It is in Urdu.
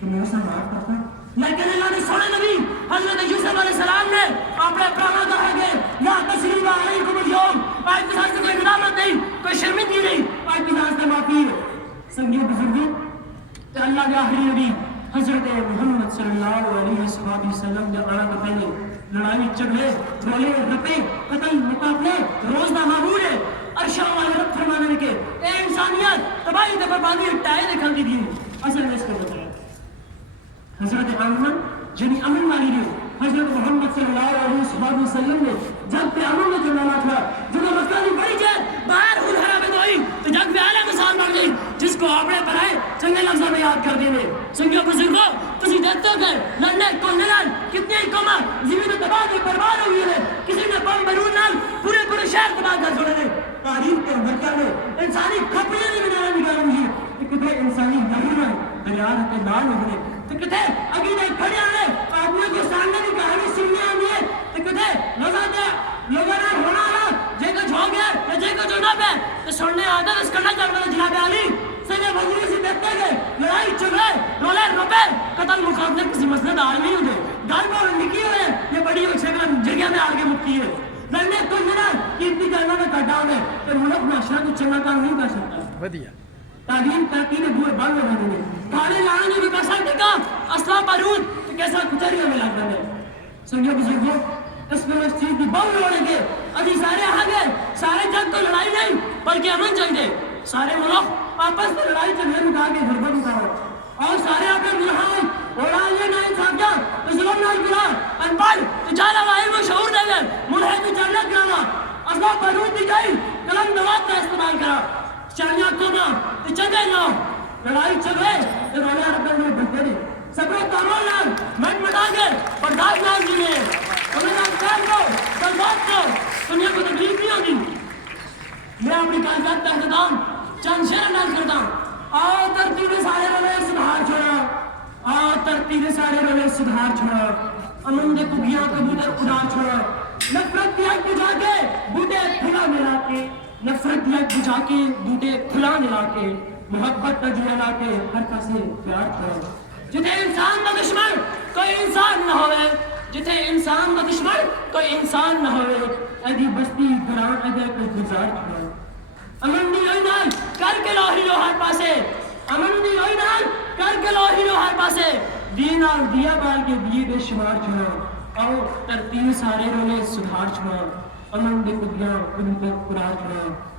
کہ میں اسے معاف کرتا ہوں. لیکن اللہ نے سونے نبی حضرت یوسف علیہ السلام نے اپنے پرانا کہا کہ یا تسلیم علیکم اليوم, آج کے ساتھ سے کوئی غلامت نہیں, کوئی شرمندگی نہیں, آج کے ساتھ سے معافی ہے. سنگیو بزرگوں, کہ اللہ کے آخری نبی حضرت محمد صلی اللہ علیہ وسلم نے آنا تو پہلے لڑائی جھگڑے رولے رپے قتل مقابلے روزنہ معمول ہے. عرشہ والے رب فرمانے کے اے انسانیت تباہی تے بربادی ٹائے دکھا دی دی اصل میں اس کو بتایا حضرت امن جنہیں امن والی نے حضرت محمد صلی اللہ علیہ وسلم نے جب پہ امن میں چلانا تھا جب مسئلہ بڑی جائے باہر خود حرابت ہوئی تو جگ پہ اعلیٰ مثال بڑھ گئی جس کو اپنے پڑھائے چنگے لفظوں میں یاد کر دینے. سنگیو بزرگوں, تسی دیکھتے ہو کہ لندن کو نلان کتنی ہی قوماں زمین تباہ کی برباد ہوئی ہے, کسی نے بم برون نال پورے شہر تباہ کر چھوڑے نے. تاریخ کے برکر میں انسانی کھپڑیاں نہیں بنانا نکال رہی ہے کہ کتنے انسانی نبیوں دریار کے نال ہوئے تو کتنے عقیدے کھڑے آنے آدمی کے سامنے بھی کہانی سننے آنی ہے تو کتنے لوگوں نے ہونا آنا جے کو جھوک ہے یا جے کو جو نہ پہ تو سننے آتا ہے اس کرنا چاہتا ہے جناب علی سنجھے وزیری سے دیکھتے گئے لڑائی چگڑے رولے روپے قتل مقابلے کسی مسئلہ آل نہیں ہوتے گال پر نکی ہوئے یہ بڑی ہوئی شکل جگہ میں آگے مکتی ہے لڑنے تو میرا کیرتی کرنا میں کٹا ہوئے تو ملک معاشرہ کو چنگا کام نہیں کر سکتا. ودیا تعلیم ترقی نے بوئے بال میں بنے کھانے لانے جو بھی پیسہ ٹکا اسلام بارود تو کیسا کچھریاں میں لاتا ہے. سنگیو بزرگوں, اس میں اس چیز کی بم لوڑیں گے ابھی سارے آگے سارے جنگ تو لڑائی نہیں بلکہ امن جنگ دے. سارے ملک آپس میں لڑائی چلنے میں کہا کہ گھر پر اور سارے آپ کے ملحائی اور آئیے نہ انصاف جان تو ظلم نہ کرا انپڑھ تو چالا واحد و شعور دے گئے ملحد تو چلنا کرانا اسلام بارود دی گئی قلم نوات کا استعمال کرا چاہیاں کو نہ تو چگے نہ لڑائی چگے تو رونے عربہ میں بھٹے دے سبرے تامول نال من مٹا کے برداشت نال دینے انہیں نامکار کو برباد کو دنیا کو تکلیف نہیں ہوگی. میں اپنی کائنات کا اختتام چند شعر انداز کرتا ہوں. آؤ دھرتی نے سارے رولے سدھار چھوڑا, آؤ دھرتی نے سارے رولے سدھار چھوڑا, امن دے کبھیاں کبوتر اڑا چھوڑا, نفرت کی آگ بجھا کے بوٹے کھلا ملا کے, نفرت کی آگ بجھا کے بوٹے کھلا ملا کے, محبت کا جوڑا لا کے ہر پاسے پیار چھوڑا. جتھے انسان کا دشمن کوئی انسان نہ ہوئے, جتھے انسان کا دشمن کوئی انسان نہ ہوئے, ایدی بستی گران اگر کوئی گزار چھوڑا. امن دی ہوئی نال کر کے لوہی لو ہر پاسے, امن دی ہوئی نال کر کے لوہی لو ہر پاسے, دین اور دیا بال کے دیے بے شمار چھوڑا. آؤ ترتیب سارے رولے سدھار چھوڑا, امن دے کدیاں کبوتر اڑا چھوڑا.